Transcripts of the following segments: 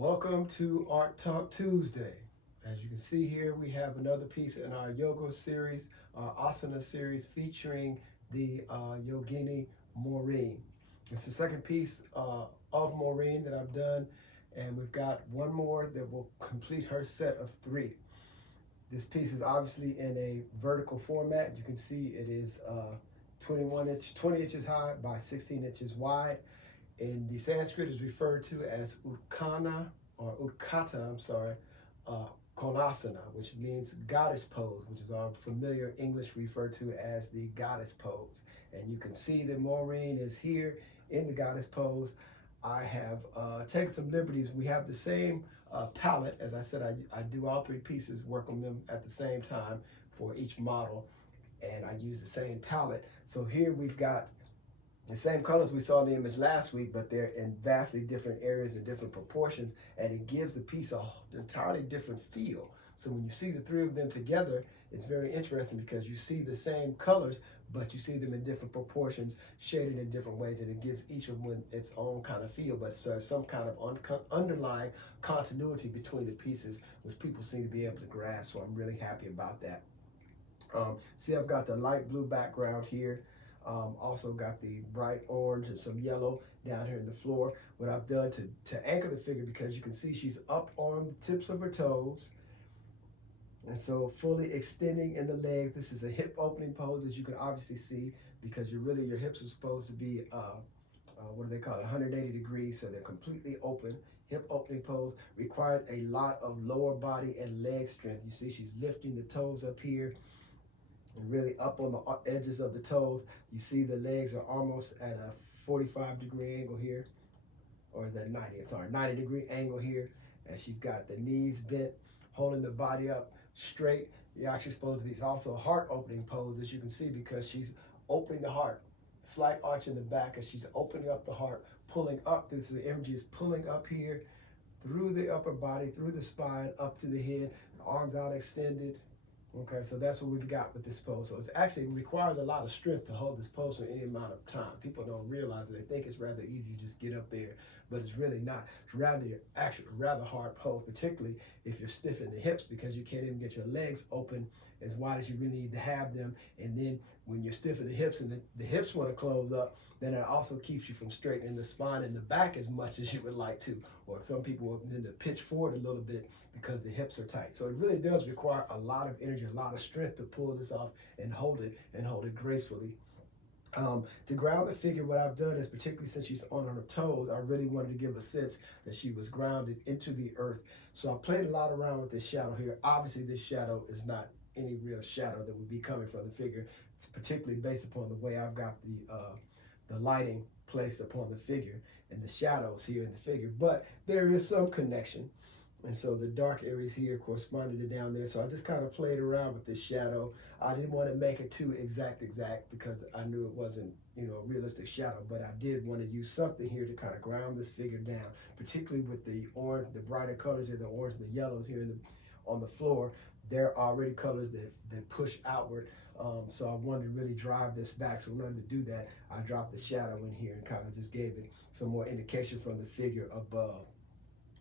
Welcome to Art Talk Tuesday. As you can see here, we have another piece in our yoga series, our asana series, featuring the Yogini Maureen. It's the second piece of Maureen that I've done, and we've got one more that will complete her set of three. This piece is obviously in a vertical format. You can see it is 20 inches high by 16 inches wide. In the Sanskrit is referred to as Utkata, uh, Konasana, which means goddess pose, which is our familiar English referred to as the goddess pose. And you can see that Maureen is here in the goddess pose. I have taken some liberties. We have the same palette. As I said, I do all three pieces, work on them at the same time for each model, and I use the same palette. So here we've got the same colors we saw in the image last week, but they're in vastly different areas and different proportions, and it gives the piece an entirely different feel. So when you see the three of them together, it's very interesting because you see the same colors, but you see them in different proportions, shaded in different ways, and it gives each of them its own kind of feel, but some kind of underlying continuity between the pieces, which people seem to be able to grasp, so I'm really happy about that. See, I've got the light blue background here. Also got the bright orange and some yellow down here in the floor. What I've done to anchor the figure, because you can see she's up on the tips of her toes, and so fully extending in the legs. This is a hip opening pose, as you can obviously see, because your hips are supposed to be, what do they call it, 180 degrees, so they're completely open. Hip opening pose requires a lot of lower body and leg strength. You see she's lifting the toes up here, and really up on the edges of the toes. You see the legs are almost at a 45-degree angle here, or is that 90? Sorry, 90-degree angle here. And she's got the knees bent, holding the body up straight. You're actually supposed to be, it's also a heart opening pose, as you can see, because she's opening the heart. Slight arch in the back as she's opening up the heart, pulling up through, so the energy is pulling up here through the upper body, through the spine, up to the head, arms out extended. Okay, so that's what we've got with this pose. So it actually requires a lot of strength to hold this pose for any amount of time. People don't realize it. They think it's rather easy to just get up there, but it's really not. It's rather hard pose, particularly if you're stiff in the hips, because you can't even get your legs open as wide as you really need to have them. And then when you're stiff in the hips and the hips want to close up, then it also keeps you from straightening the spine and the back as much as you would like to. Or some people will tend to pitch forward a little bit because the hips are tight. So it really does require a lot of energy, a lot of strength to pull this off and hold it gracefully. To ground the figure, what I've done is, particularly since she's on her toes, I really wanted to give a sense that she was grounded into the earth. So I played a lot around with this shadow here. Obviously, this shadow is not any real shadow that would be coming from the figure. It's particularly based upon the way I've got the lighting placed upon the figure and the shadows here in the figure. But there is some connection. And so the dark areas here corresponded to down there. So I just kind of played around with this shadow. I didn't want to make it too exact because I knew it wasn't, a realistic shadow, but I did want to use something here to kind of ground this figure down, particularly with the orange, the brighter colors here, the orange and the yellows here on the floor. They're already colors that push outward. So I wanted to really drive this back. So in order to do that, I dropped the shadow in here and kind of just gave it some more indication from the figure above.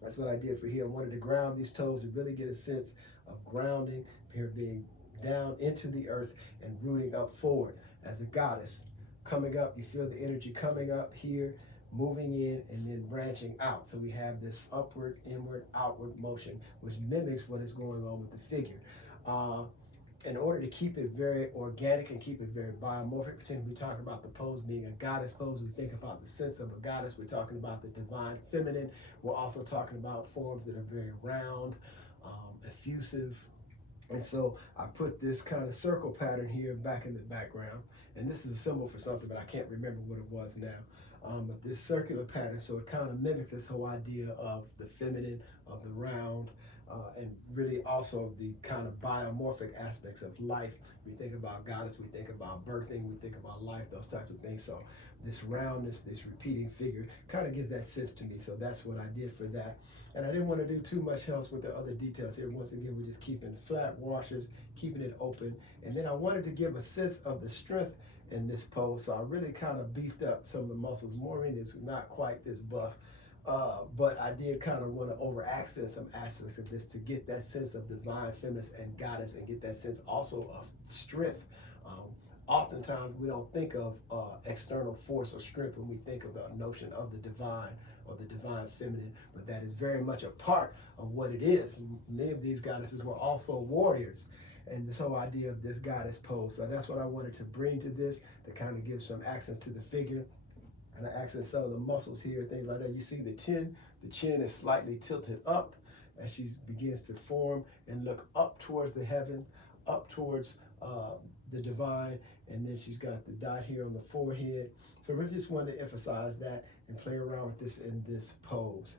That's what I did for here. I wanted to ground these toes to really get a sense of grounding, here being down into the earth and rooting up forward as a goddess. Coming up, you feel the energy coming up here, moving in, and then branching out. So we have this upward, inward, outward motion, which mimics what is going on with the figure. In order to keep it very organic and keep it very biomorphic, particularly we talk about the pose being a goddess pose, we think about the sense of a goddess, we're talking about the divine feminine, we're also talking about forms that are very round, effusive, and so I put this kind of circle pattern here back in the background, and this is a symbol for something, but I can't remember what it was now. But this circular pattern, so it kind of mimics this whole idea of the feminine, of the round, and really also the kind of biomorphic aspects of life. We think about goddess, we think about birthing, we think about life, those types of things. So this roundness, this repeating figure kind of gives that sense to me. So that's what I did for that. And I didn't want to do too much else with the other details here. Once again, we're just keeping flat washers, keeping it open. And then I wanted to give a sense of the strength in this pose. So I really kind of beefed up some of the muscles. Maureen is not quite this buff. But I did kind of want to over accent some aspects of this to get that sense of divine feminine and goddess, and get that sense also of strength. Oftentimes we don't think of external force or strength when we think of the notion of the divine or the divine feminine, but that is very much a part of what it is. Many of these goddesses were also warriors, and this whole idea of this goddess pose. So that's what I wanted to bring to this, to kind of give some accents to the figure, and I accent some of the muscles here, things like that. You see the chin is slightly tilted up as she begins to form and look up towards the heaven, up towards the divine, and then she's got the dot here on the forehead. So we just wanted to emphasize that and play around with this in this pose.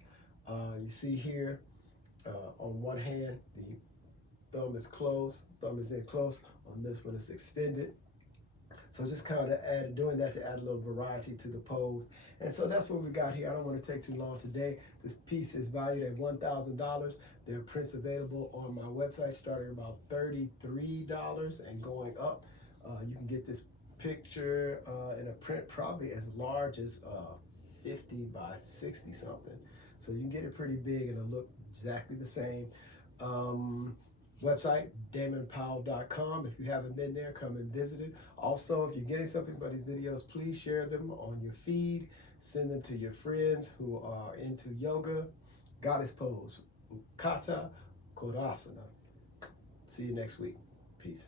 You see here on one hand, the thumb is closed, thumb is in close. On this one, it's extended. So just kind of doing that to add a little variety to the pose. And so that's what we got here. I don't want to take too long today. This piece is valued at $1,000. There are prints available on my website starting about $33 and going up. You can get this picture in a print probably as large as 50 by 60 something. So you can get it pretty big and it'll look exactly the same. Website, damonpowell.com. If you haven't been there, come and visit it. Also, if you're getting something by these videos, please share them on your feed. Send them to your friends who are into yoga. Goddess pose, Utkata, Konasana. See you next week. Peace.